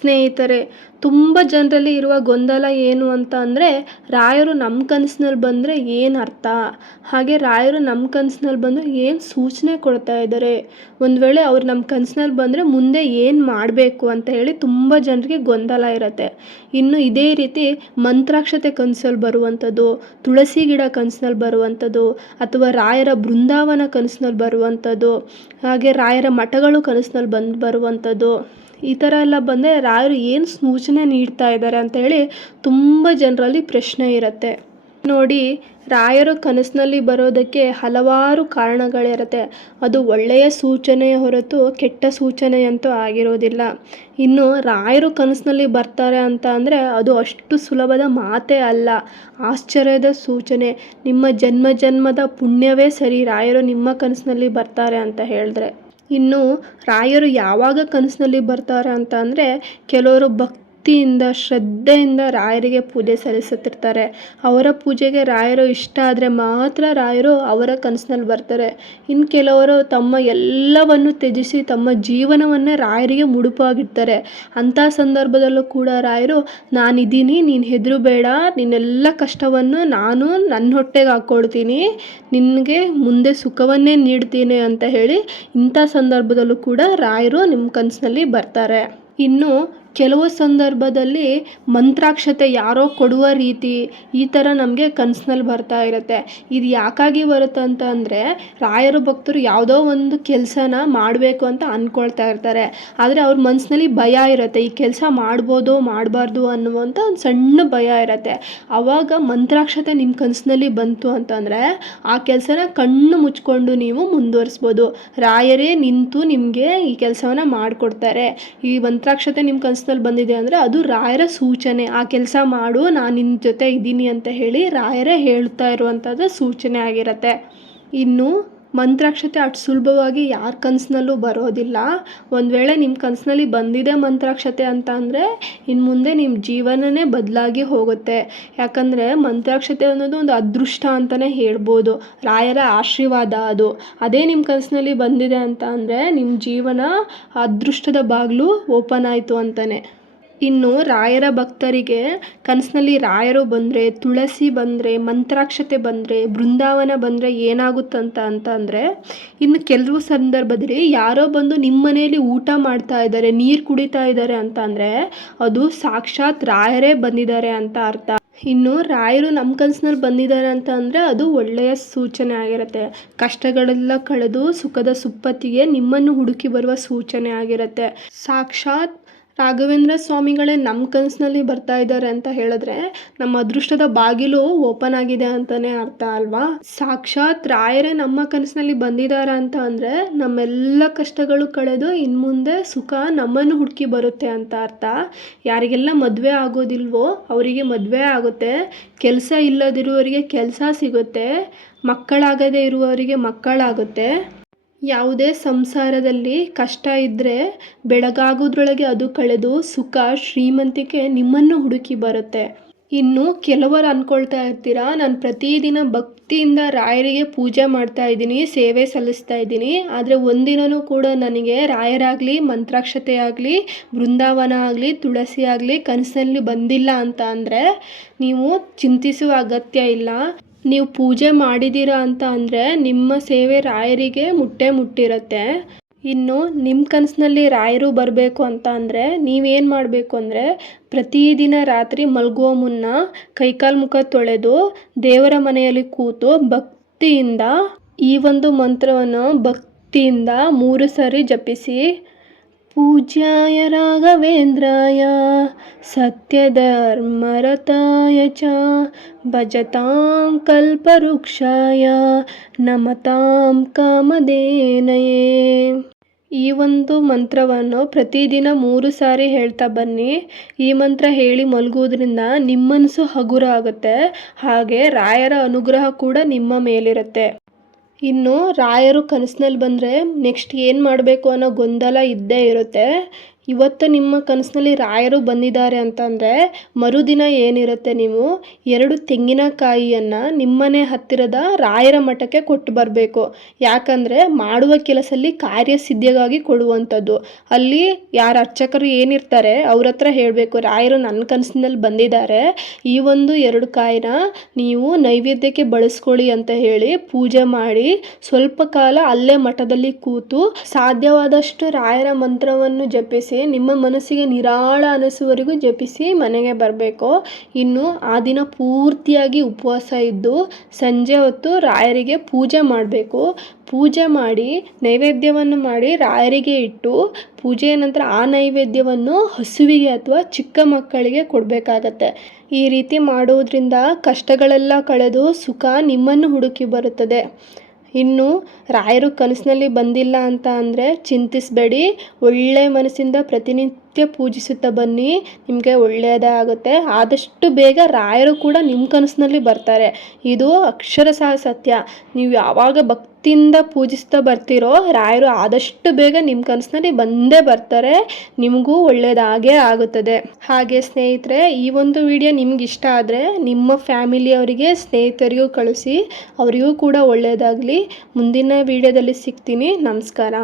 ಸ್ನೇಹಿತರೆ, ತುಂಬ ಜನರಲ್ಲಿ ಇರುವ ಗೊಂದಲ ಏನು ಅಂತ ಅಂದರೆ, ರಾಯರು ನಮ್ಮ ಕನಸಿನಲ್ಲಿ ಬಂದರೆ ಏನು ಅರ್ಥ, ಹಾಗೆ ರಾಯರು ನಮ್ಮ ಕನಸಿನಲ್ಲಿ ಬಂದು ಏನು ಸೂಚನೆ ಕೊಡ್ತಾ ಇದ್ದಾರೆ, ಒಂದು ವೇಳೆ ಅವ್ರು ನಮ್ಮ ಕನಸಿನಲ್ಲಿ ಬಂದರೆ ಮುಂದೆ ಏನು ಮಾಡಬೇಕು ಅಂತ ಹೇಳಿ ತುಂಬ ಜನರಿಗೆ ಗೊಂದಲ ಇರುತ್ತೆ. ಇನ್ನು ಇದೇ ರೀತಿ ಮಂತ್ರಾಕ್ಷತೆ ಕನಸಲ್ಲಿ ಬರುವಂಥದ್ದು, ತುಳಸಿ ಗಿಡ ಕನಸಿನಲ್ಲಿ ಬರುವಂಥದ್ದು, ಅಥವಾ ರಾಯರ ಬೃಂದಾವನ ಕನಸಿನಲ್ಲಿ ಬರುವಂಥದ್ದು, ಹಾಗೆ ರಾಯರ ಮಠಗಳು ಕನಸಿನಲ್ಲಿ ಬರುವಂಥದ್ದು, ಈ ಥರ ಎಲ್ಲ ಬಂದರೆ ರಾಯರು ಏನು ಸೂಚನೆ ನೀಡ್ತಾ ಇದ್ದಾರೆ ಅಂತ ಹೇಳಿ ತುಂಬ ಜನರಲ್ಲಿ ಪ್ರಶ್ನೆ ಇರುತ್ತೆ. ನೋಡಿ, ರಾಯರು ಕನಸಿನಲ್ಲಿ ಬರೋದಕ್ಕೆ ಹಲವಾರು ಕಾರಣಗಳಿರುತ್ತೆ. ಅದು ಒಳ್ಳೆಯ ಸೂಚನೆಯ ಹೊರತು ಕೆಟ್ಟ ಸೂಚನೆಯಂತೂ ಆಗಿರೋದಿಲ್ಲ. ಇನ್ನು ರಾಯರು ಕನಸಿನಲ್ಲಿ ಬರ್ತಾರೆ ಅಂತ ಅಂದರೆ ಅದು ಅಷ್ಟು ಸುಲಭದ ಮಾತೇ ಅಲ್ಲ, ಆಶ್ಚರ್ಯದ ಸೂಚನೆ. ನಿಮ್ಮ ಜನ್ಮ ಜನ್ಮದ ಪುಣ್ಯವೇ ಸರಿ ರಾಯರು ನಿಮ್ಮ ಕನಸಿನಲ್ಲಿ ಬರ್ತಾರೆ ಅಂತ ಹೇಳಿದ್ರೆ. ಇನ್ನು ರಾಯರು ಯಾವಾಗ ಕನಸಿನಲ್ಲಿ ಬರ್ತಾರೆ ಅಂತ ಅಂದರೆ, ಕೆಲವರು ಭಕ್ತಿಯಿಂದ ಶ್ರದ್ಧೆಯಿಂದ ರಾಯರಿಗೆ ಪೂಜೆ ಸಲ್ಲಿಸುತ್ತಿರ್ತಾರೆ. ಅವರ ಪೂಜೆಗೆ ರಾಯರು ಇಷ್ಟ ಆದರೆ ಮಾತ್ರ ರಾಯರು ಅವರ ಕನಸಿನಲ್ಲಿ ಬರ್ತಾರೆ. ಇನ್ನು ಕೆಲವರು ತಮ್ಮ ಎಲ್ಲವನ್ನು ತ್ಯಜಿಸಿ ತಮ್ಮ ಜೀವನವನ್ನೇ ರಾಯರಿಗೆ ಮುಡುಪಾಗಿಡ್ತಾರೆ. ಅಂಥ ಸಂದರ್ಭದಲ್ಲೂ ಕೂಡ ರಾಯರು, ನಾನಿದ್ದೀನಿ, ನೀನು ಹೆದರಬೇಡ, ನಿನ್ನೆಲ್ಲ ಕಷ್ಟವನ್ನು ನಾನು ನನ್ನ ಹೊಟ್ಟೆಗೆ ಹಾಕ್ಕೊಳ್ತೀನಿ, ನಿನಗೆ ಮುಂದೆ ಸುಖವನ್ನೇ ನೀಡ್ತೀನಿ ಅಂತ ಹೇಳಿ ಇಂಥ ಸಂದರ್ಭದಲ್ಲೂ ಕೂಡ ರಾಯರು ನಿಮ್ಮ ಕನಸಿನಲ್ಲಿ ಬರ್ತಾರೆ. ಇನ್ನು ಕೆಲವು ಸಂದರ್ಭದಲ್ಲಿ ಮಂತ್ರಾಕ್ಷತೆ ಯಾರೋ ಕೊಡುವ ರೀತಿ ಈ ಥರ ನಮಗೆ ಕನಸಿನಲ್ಲಿ ಬರ್ತಾ ಇರುತ್ತೆ. ಇದು ಯಾಕಾಗಿ ಬರುತ್ತೆ ಅಂತ ಅಂದರೆ, ರಾಯರ ಭಕ್ತರು ಯಾವುದೋ ಒಂದು ಕೆಲಸನ ಮಾಡಬೇಕು ಅಂತ ಅಂದ್ಕೊಳ್ತಾ ಇರ್ತಾರೆ. ಆದರೆ ಅವ್ರ ಮನಸ್ಸಿನಲ್ಲಿ ಭಯ ಇರುತ್ತೆ, ಈ ಕೆಲಸ ಮಾಡ್ಬೋದೋ ಮಾಡಬಾರ್ದು ಅನ್ನುವಂಥ ಒಂದು ಸಣ್ಣ ಭಯ ಇರುತ್ತೆ. ಆವಾಗ ಮಂತ್ರಾಕ್ಷತೆ ನಿಮ್ಮ ಕನಸಿನಲ್ಲಿ ಬಂತು ಅಂತಂದರೆ ಆ ಕೆಲಸನ ಕಣ್ಣು ಮುಚ್ಕೊಂಡು ನೀವು ಮುಂದುವರಿಸ್ಬೋದು. ರಾಯರೇ ನಿಂತು ನಿಮಗೆ ಈ ಕೆಲಸವನ್ನು ಮಾಡಿಕೊಡ್ತಾರೆ. ಈ ಮಂತ್ರಾಕ್ಷತೆ ನಿಮ್ಮ ಕನಸಿನಲ್ಲಿ ಬಂದಿದೆ ಅಂದರೆ ಅದು ರಾಯರ ಸೂಚನೆ, ಆ ಕೆಲಸ ಮಾಡು, ನಾನು ನಿನ್ನ ಜೊತೆ ಇದ್ದೀನಿ ಅಂತ ಹೇಳಿ ರಾಯರೇ ಹೇಳ್ತಾ ಇರುವಂಥದ್ದು ಸೂಚನೆ ಆಗಿರುತ್ತೆ. ಇನ್ನು ಮಂತ್ರಾಕ್ಷತೆ ಅಷ್ಟು ಸುಲಭವಾಗಿ ಯಾರ ಕನಸಿನಲ್ಲೂ ಬರೋದಿಲ್ಲ. ಒಂದು ವೇಳೆ ನಿಮ್ಮ ಕನಸಿನಲ್ಲಿ ಬಂದಿದೆ ಮಂತ್ರಾಕ್ಷತೆ ಅಂತ ಅಂದರೆ ಇನ್ನು ಮುಂದೆ ನಿಮ್ಮ ಜೀವನನೇ ಬದಲಾಗಿ ಹೋಗುತ್ತೆ. ಯಾಕಂದರೆ ಮಂತ್ರಾಕ್ಷತೆ ಅನ್ನೋದು ಒಂದು ಅದೃಷ್ಟ ಅಂತಲೇ ಹೇಳ್ಬೋದು, ರಾಯರ ಆಶೀರ್ವಾದ ಅದು. ಅದೇ ನಿಮ್ಮ ಕನಸಿನಲ್ಲಿ ಬಂದಿದೆ ಅಂತ ಅಂದರೆ ನಿಮ್ಮ ಜೀವನ ಅದೃಷ್ಟದ ಬಾಗಿಲು ಓಪನ್ ಆಯಿತು ಅಂತಲೇ. ಇನ್ನು ರಾಯರ ಭಕ್ತರಿಗೆ ಕನಸಿನಲ್ಲಿ ರಾಯರು ಬಂದರೆ, ತುಳಸಿ ಬಂದರೆ, ಮಂತ್ರಾಕ್ಷತೆ ಬಂದರೆ, ಬೃಂದಾವನ ಬಂದರೆ ಏನಾಗುತ್ತಂತ ಅಂದರೆ, ಇನ್ನು ಕೆಲವು ಸಂದರ್ಭದಲ್ಲಿ ಯಾರೋ ಬಂದು ನಿಮ್ಮ ಮನೆಯಲ್ಲಿ ಊಟ ಮಾಡ್ತಾ ಇದ್ದಾರೆ, ನೀರು ಕುಡಿತಾ ಇದ್ದಾರೆ ಅಂತ ಅಂದರೆ ಅದು ಸಾಕ್ಷಾತ್ ರಾಯರೇ ಬಂದಿದ್ದಾರೆ ಅಂತ ಅರ್ಥ. ಇನ್ನು ರಾಯರು ನಮ್ಮ ಕನಸಿನಲ್ಲಿ ಬಂದಿದ್ದಾರೆ ಅಂತ ಅಂದರೆ ಅದು ಒಳ್ಳೆಯ ಸೂಚನೆ ಆಗಿರುತ್ತೆ. ಕಷ್ಟಗಳೆಲ್ಲ ಕಳೆದು ಸುಖದ ಸುಪ್ಪತ್ತಿಗೆ ನಿಮ್ಮನ್ನು ಹುಡುಕಿ ಬರುವ ಸೂಚನೆ ಆಗಿರುತ್ತೆ. ಸಾಕ್ಷಾತ್ ರಾಘವೇಂದ್ರ ಸ್ವಾಮಿಗಳೇ ನಮ್ಮ ಕನಸಿನಲ್ಲಿ ಬರ್ತಾ ಇದ್ದಾರೆ ಅಂತ ಹೇಳಿದ್ರೆ ನಮ್ಮ ಅದೃಷ್ಟದ ಬಾಗಿಲು ಓಪನ್ ಆಗಿದೆ ಅಂತಲೇ ಅರ್ಥ ಅಲ್ವಾ. ಸಾಕ್ಷಾತ್ ರಾಯರೇ ನಮ್ಮ ಕನಸಿನಲ್ಲಿ ಬಂದಿದ್ದಾರೆ ಅಂತ ಅಂದರೆ ನಮ್ಮೆಲ್ಲ ಕಷ್ಟಗಳು ಕಳೆದು ಇನ್ನು ಮುಂದೆ ಸುಖ ನಮ್ಮನ್ನು ಹುಡುಕಿ ಬರುತ್ತೆ ಅಂತ ಅರ್ಥ. ಯಾರಿಗೆಲ್ಲ ಮದುವೆ ಆಗೋದಿಲ್ವೋ ಅವರಿಗೆ ಮದುವೆ ಆಗುತ್ತೆ, ಕೆಲಸ ಇಲ್ಲದಿರುವವರಿಗೆ ಕೆಲಸ ಸಿಗುತ್ತೆ, ಮಕ್ಕಳಾಗದೇ ಇರುವವರಿಗೆ ಮಕ್ಕಳಾಗುತ್ತೆ. ಯಾವುದೇ ಸಂಸಾರದಲ್ಲಿ ಕಷ್ಟ ಇದ್ದರೆ ಬೆಳಗಾಗೋದ್ರೊಳಗೆ ಅದು ಕಳೆದು ಸುಖ ಶ್ರೀಮಂತಿಕೆ ನಿಮ್ಮನ್ನು ಹುಡುಕಿ ಬರುತ್ತೆ. ಇನ್ನು ಕೆಲವರು ಅಂದ್ಕೊಳ್ತಾ ಇರ್ತೀರಾ, ನಾನು ಪ್ರತಿದಿನ ಭಕ್ತಿಯಿಂದ ರಾಯರಿಗೆ ಪೂಜೆ ಮಾಡ್ತಾ ಇದ್ದೀನಿ, ಸೇವೆ ಸಲ್ಲಿಸ್ತಾ ಇದ್ದೀನಿ, ಆದರೆ ಒಂದಿನವೂ ಕೂಡ ನನಗೆ ರಾಯರಾಗಲಿ, ಮಂತ್ರಾಕ್ಷತೆ ಆಗಲಿ, ಬೃಂದಾವನ ಆಗಲಿ, ತುಳಸಿ ಆಗಲಿ ಕನಸಿನಲ್ಲಿ ಬಂದಿಲ್ಲ ಅಂತ ಅಂದರೆ ನೀವು ಚಿಂತಿಸುವ ಅಗತ್ಯ ಇಲ್ಲ. ನೀವು ಪೂಜೆ ಮಾಡಿದ್ದೀರಾ ಅಂತ ಅಂದರೆ ನಿಮ್ಮ ಸೇವೆ ರಾಯರಿಗೆ ಮುಟ್ಟಿರುತ್ತೆ. ಇನ್ನು ನಿಮ್ಮ ಕನಸಿನಲ್ಲಿ ರಾಯರು ಬರಬೇಕು ಅಂತ ಅಂದರೆ ನೀವೇನು ಮಾಡಬೇಕು ಅಂದರೆ, ಪ್ರತಿದಿನ ರಾತ್ರಿ ಮಲಗುವ ಮುನ್ನ ಕೈಕಾಲು ಮುಖ ತೊಳೆದು ದೇವರ ಮನೆಯಲ್ಲಿ ಕೂತು ಭಕ್ತಿಯಿಂದ ಈ ಒಂದು ಮಂತ್ರವನ್ನು ಭಕ್ತಿಯಿಂದ 3 ಸಾರಿ ಜಪಿಸಿ. ಪೂಜ್ಯಾಯ ರಾಘವೇಂದ್ರಾಯ ಸತ್ಯಧರ್ಮರತಾಯ ಚ ಭಜತಾಂ ಕಲ್ಪವೃಕ್ಷಾಯ ನಮತಾಂ ಕಾಮಧೇನಯೇ. ಈ ಒಂದು ಮಂತ್ರವನ್ನು ಪ್ರತಿದಿನ 3 ಸಾರಿ ಹೇಳ್ತಾ ಬನ್ನಿ. ಈ ಮಂತ್ರ ಹೇಳಿ ಮಲಗುವುದರಿಂದ ನಿಮ್ಮ ಮನಸ್ಸು ಹಗುರ ಆಗುತ್ತೆ, ಹಾಗೆ ರಾಯರ ಅನುಗ್ರಹ ಕೂಡ ನಿಮ್ಮ ಮೇಲಿರುತ್ತೆ. ಇನ್ನು ರಾಯರು ಕನಸಿನಲ್ಲಿ ಬಂದರೆ ನೆಕ್ಸ್ಟ್ ಏನು ಮಾಡಬೇಕು ಅನ್ನೋ ಗೊಂದಲ ಇದ್ದೇ ಇರುತ್ತೆ. ಇವತ್ತು ನಿಮ್ಮ ಕನಸಿನಲ್ಲಿ ರಾಯರು ಬಂದಿದ್ದಾರೆ ಅಂತಂದರೆ ಮರುದಿನ ಏನಿರುತ್ತೆ, ನೀವು 2 ತೆಂಗಿನಕಾಯಿಯನ್ನು ನಿಮ್ಮನೆ ಹತ್ತಿರದ ರಾಯರ ಮಠಕ್ಕೆ ಕೊಟ್ಟು ಬರಬೇಕು. ಯಾಕಂದರೆ ಮಾಡುವ ಕೆಲಸದಲ್ಲಿ ಕಾರ್ಯಸಿದ್ಧಿಗಾಗಿ ಕೊಡುವಂಥದ್ದು. ಅಲ್ಲಿ ಯಾರು ಅರ್ಚಕರು ಏನಿರ್ತಾರೆ ಅವ್ರ ಹತ್ರ ಹೇಳಬೇಕು, ರಾಯರು ನನ್ನ ಕನಸಿನಲ್ಲಿ ಬಂದಿದ್ದಾರೆ, ಈ ಒಂದು 2 ಕಾಯಿನ ನೀವು ನೈವೇದ್ಯಕ್ಕೆ ಬಳಸ್ಕೊಳ್ಳಿ ಅಂತ ಹೇಳಿ ಪೂಜೆ ಮಾಡಿ ಸ್ವಲ್ಪ ಕಾಲ ಅಲ್ಲೇ ಮಠದಲ್ಲಿ ಕೂತು ಸಾಧ್ಯವಾದಷ್ಟು ರಾಯರ ಮಂತ್ರವನ್ನು ಜಪಿಸಿ ನಿಮ್ಮ ಮನಸ್ಸಿಗೆ ನಿರಾಳ ಅನಿಸುವವರೆಗೂ ಜಪಿಸಿ ಮನೆಗೆ ಬರಬೇಕು. ಇನ್ನು ಆ ದಿನ ಪೂರ್ತಿಯಾಗಿ ಉಪವಾಸ ಇದ್ದು ಸಂಜೆ ಹೊತ್ತು ರಾಯರಿಗೆ ಪೂಜೆ ಮಾಡಬೇಕು. ಪೂಜೆ ಮಾಡಿ ನೈವೇದ್ಯವನ್ನು ಮಾಡಿ ರಾಯರಿಗೆ ಇಟ್ಟು ಪೂಜೆಯ ನಂತರ ಆ ನೈವೇದ್ಯವನ್ನು ಹಸುವಿಗೆ ಅಥವಾ ಚಿಕ್ಕ ಮಕ್ಕಳಿಗೆ ಕೊಡಬೇಕಾಗತ್ತೆ. ಈ ರೀತಿ ಮಾಡುವುದರಿಂದ ಕಷ್ಟಗಳೆಲ್ಲ ಕಳೆದು ಸುಖ ನಿಮ್ಮನ್ನು ಹುಡುಕಿ ಬರುತ್ತದೆ. ಇನ್ನು ರಾಯರು ಕನಸಿನಲ್ಲಿ ಬಂದಿಲ್ಲ ಅಂತ ಅಂದರೆ ಚಿಂತಿಸಬೇಡಿ, ಒಳ್ಳೆಯ ಮನಸ್ಸಿಂದ ಪ್ರತಿನಿತ್ಯ ಪೂಜಿಸುತ್ತಾ ಬನ್ನಿ, ನಿಮಗೆ ಒಳ್ಳೆಯದೇ ಆಗುತ್ತೆ. ಆದಷ್ಟು ಬೇಗ ರಾಯರು ಕೂಡ ನಿಮ್ಮ ಕನಸಿನಲ್ಲಿ ಬರ್ತಾರೆ. ಇದು ಅಕ್ಷರಶಃ ಸತ್ಯ. ನೀವು ಯಾವಾಗ ಭಕ್ತಿಯಿಂದ ಪೂಜಿಸ್ತಾ ಬರ್ತೀರೋ ರಾಯರು ಆದಷ್ಟು ಬೇಗ ನಿಮ್ಮ ಕನಸಿನಲ್ಲಿ ಬಂದೇ ಬರ್ತಾರೆ, ನಿಮಗೂ ಒಳ್ಳೆಯದಾಗೇ ಆಗುತ್ತದೆ. ಹಾಗೆ ಸ್ನೇಹಿತರೆ, ಈ ಒಂದು ವಿಡಿಯೋ ನಿಮ್ಗೆ ಇಷ್ಟ ಆದರೆ ನಿಮ್ಮ ಫ್ಯಾಮಿಲಿಯವರಿಗೆ ಸ್ನೇಹಿತರಿಗೂ ಕಳಿಸಿ, ಅವರಿಗೂ ಕೂಡ ಒಳ್ಳೆಯದಾಗಲಿ. ಮುಂದಿನ ವಿಡಿಯೋದಲ್ಲಿ ಸಿಗ್ತೀನಿ. ನಮಸ್ಕಾರ.